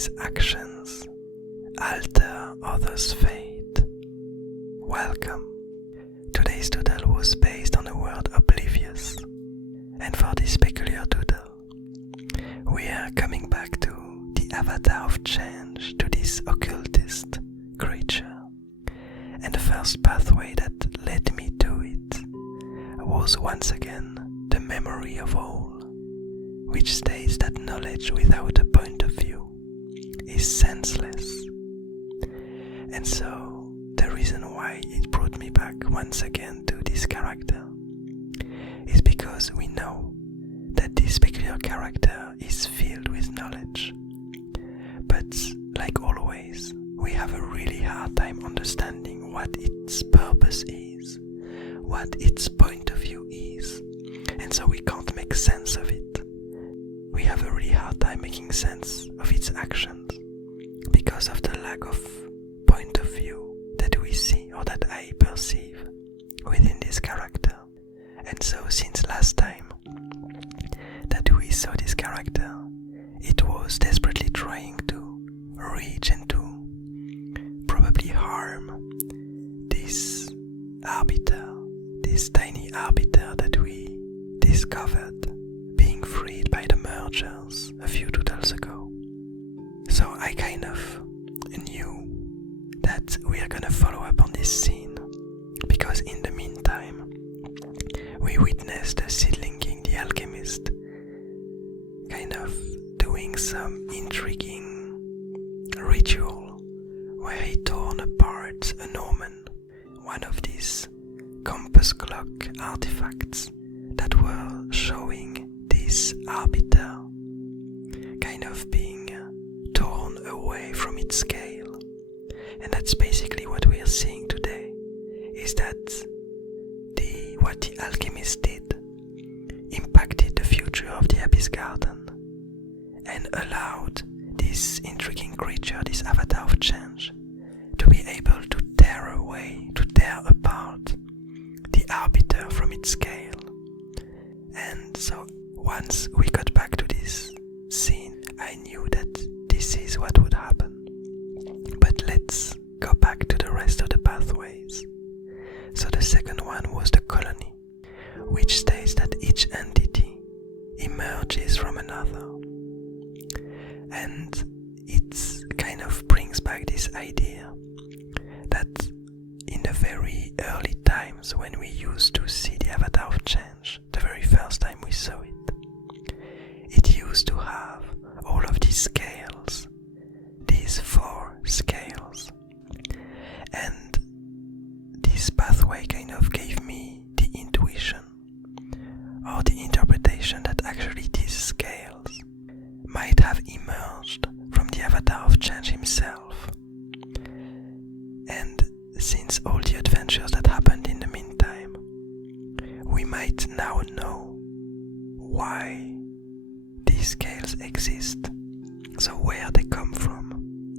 his actions, alter others' fate. Welcome. Today's doodle was based on the word oblivious, and for this peculiar doodle, we are coming back to the avatar of change, to this occultist creature. And the first pathway that led me to it was once again the memory of all, which states that knowledge without a point of view is senseless. And so the reason why it brought me back once again to this character is because we know that this peculiar character is filled with knowledge. But like always, we have a really hard time understanding what its purpose is, what its point of view is, and so we can't make sense of it. We have a really hard time making sense of its actions because of the lack of point of view that we see or that I perceive within this character. And so since last time that we saw this character, it was desperately trying to reach and to probably harm this arbiter, this tiny arbiter that we discovered being freed by the mergers a few doodles ago. So I kind of knew that we are gonna follow up on this scene, because in the meantime we witnessed the seedling king, the alchemist, kind of doing some intriguing ritual where he torn apart an omen, one of these compass clock artifacts that were showing this arbiter kind of being torn away from its scale. And that's basically what we are seeing today, is that what the alchemist did impacted the future of the Abyss Garden and allowed this intriguing creature, this avatar of change, to be able to tear apart the arbiter from its scale. And so once we got back to this scene, I knew that this is what would happen. But let's go back to the rest of the pathways. So the second one was the colony, which states that each entity emerges from another. And it kind of brings back this idea that in the very early times when we used to see the avatar of change, the very first time we saw it, it used to have all of these scales, these 4 scales. And this pathway kind of gave me the intuition or the interpretation that actually these scales might have emerged from the avatar of change himself. And since all the adventures that happened in the meantime, we might now know why these scales exist, so where they come from,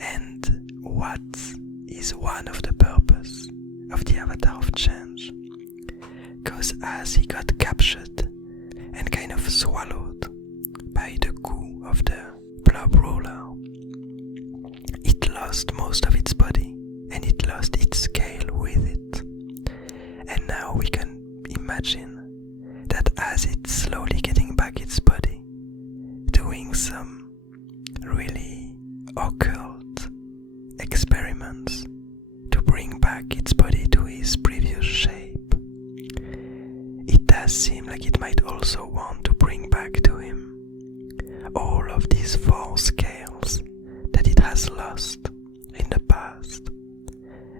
and what is one of the purpose of the avatar of change. Because as he got captured and kind of swallowed by the goo of the blob roller, it lost most of its body and it lost its scale with it. And now we can imagine that as it's slowly getting back its body, doing some really occult experiments to bring back its body to its previous shape, it does seem like it might also want to bring back to him all of these 4 scales that it has lost in the past.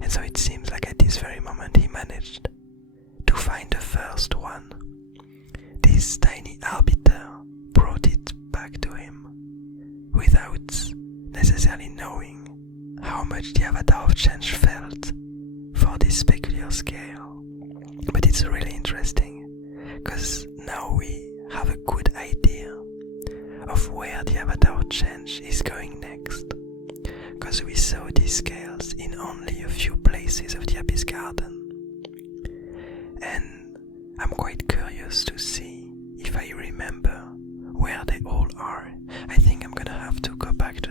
And so it seems like at this very moment he managed to find the first one. This tiny arbiter brought it back to him without necessarily knowing how much the avatar of change felt for this peculiar scale. But it's really interesting because now we have a good idea of where the avatar of change is going next, because we saw these scales in only a few places of the Abyss Garden. And I'm quite curious to see if I remember where they all are. I think I'm gonna have to go back to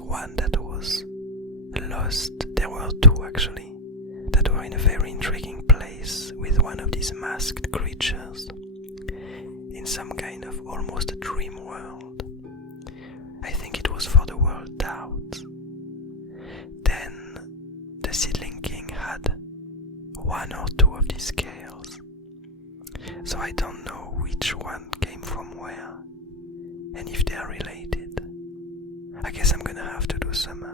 one that was lost. There were two actually, that were in a very intriguing place with one of these masked creatures in some kind of almost a dream world. I think it was for the world Doubt. Then the Seedling King had one or two of these scales, so I don't know which one came from where and if they are related. I guess I'm gonna have to do some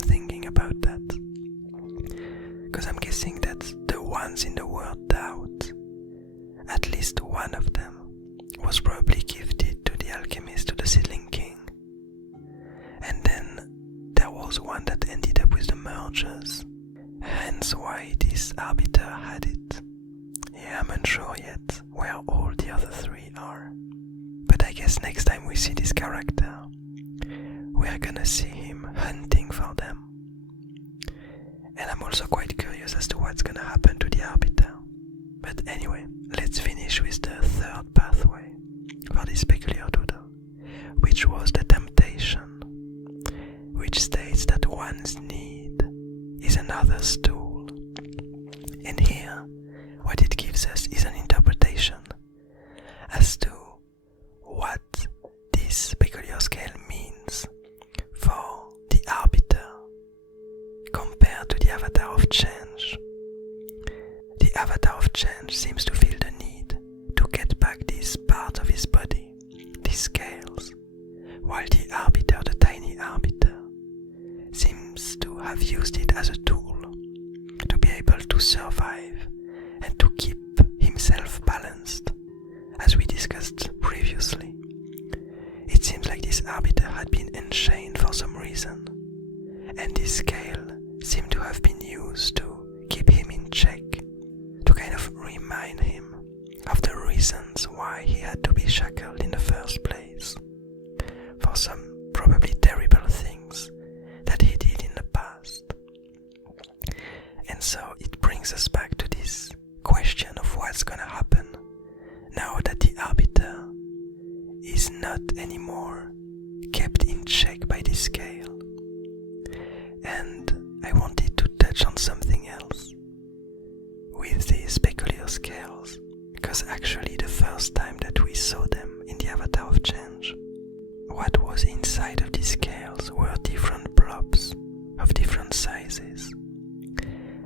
thinking about that, because I'm guessing that the ones in the world Doubt, at least one of them was probably gifted to the alchemist, to the Seedling King, and then there was one that ended up with the mergers, hence why this arbiter had it. Yeah, I'm unsure yet where all the other three are, but I guess next time we see this character, we are gonna see him hunting for them. And I'm also quite curious as to what's gonna happen to the arbiter. But anyway, let's finish with the third pathway for this peculiar doodle, which was the temptation, which states that one's need is another's tool. And here, what it gives us is an interpretation as to what this peculiar scale means for the arbiter compared to the avatar of change. The avatar of change seems to feel the need to get back this part of his body, these scales, while the arbiter, the tiny arbiter, seems to have used it as a tool to be able to survive and to keep himself balanced, as we discussed previously. It seems like this arbiter had been enchained for some reason, and this scale seemed to have been used to keep him in check, to kind of remind him of the reasons why he had to be shackled in the first place, for some probably terrible things that he did in the past. And so it brings us back to this question of what's gonna happen now that the arbiter is not anymore kept in check by this scale. And I wanted to touch on something else with these peculiar scales, because actually the first time that we saw them in the Avatar of Change, what was inside of these scales were different blobs of different sizes.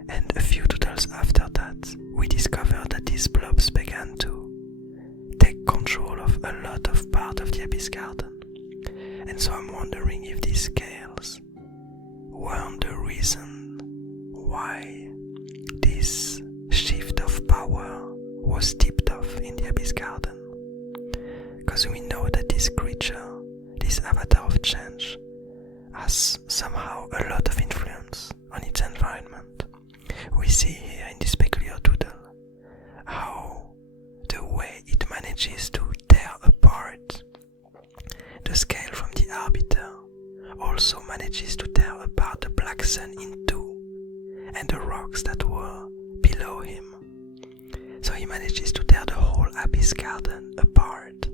And a few doodles after that, we discovered that these blobs began to take control of a lot of part of the Abyss Garden. And so I'm wondering if these scales weren't the reason why this shift of power was tipped off in the Abyss Garden. Because we know that this creature, this Avatar of Change, has somehow a lot of influence on its environment. We see here in this peculiar doodle how the way it manages to tear apart the scale from the arbiter also manages to tear apart the black sun in two and the rocks that were below him. So he manages to tear the whole Abyss Garden apart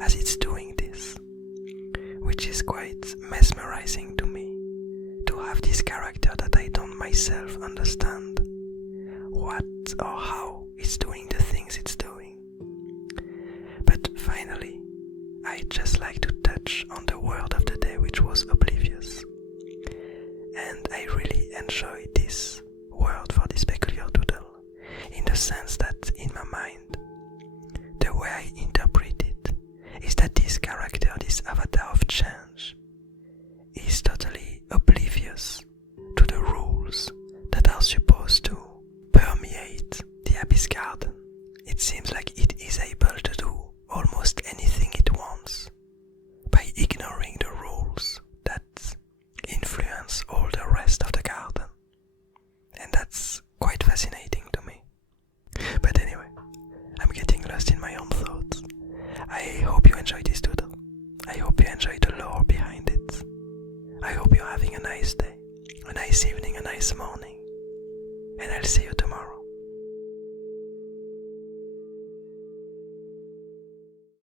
as it's doing this, which is quite mesmerizing to me, to have this character that I don't myself understand what or how it's doing the things it's doing. But finally, I'd just like to touch on the word of the day, which was oblivious. And I really enjoyed this word for this peculiar doodle, in the sense that in my mind, the way I interpret it is that this character, this Avatar of Change, is totally oblivious to the rules that are supposed to permeate the Abyss Garden. It seems like it is able to do almost anything it wants by ignoring the rules that influence all the rest of the garden. And that's quite fascinating to me. But anyway, I'm getting lost in my own thoughts. I hope you enjoyed this doodle. I hope you enjoyed the lore behind it. I hope you're having a nice day, a nice evening, a nice morning. And I'll see you tomorrow.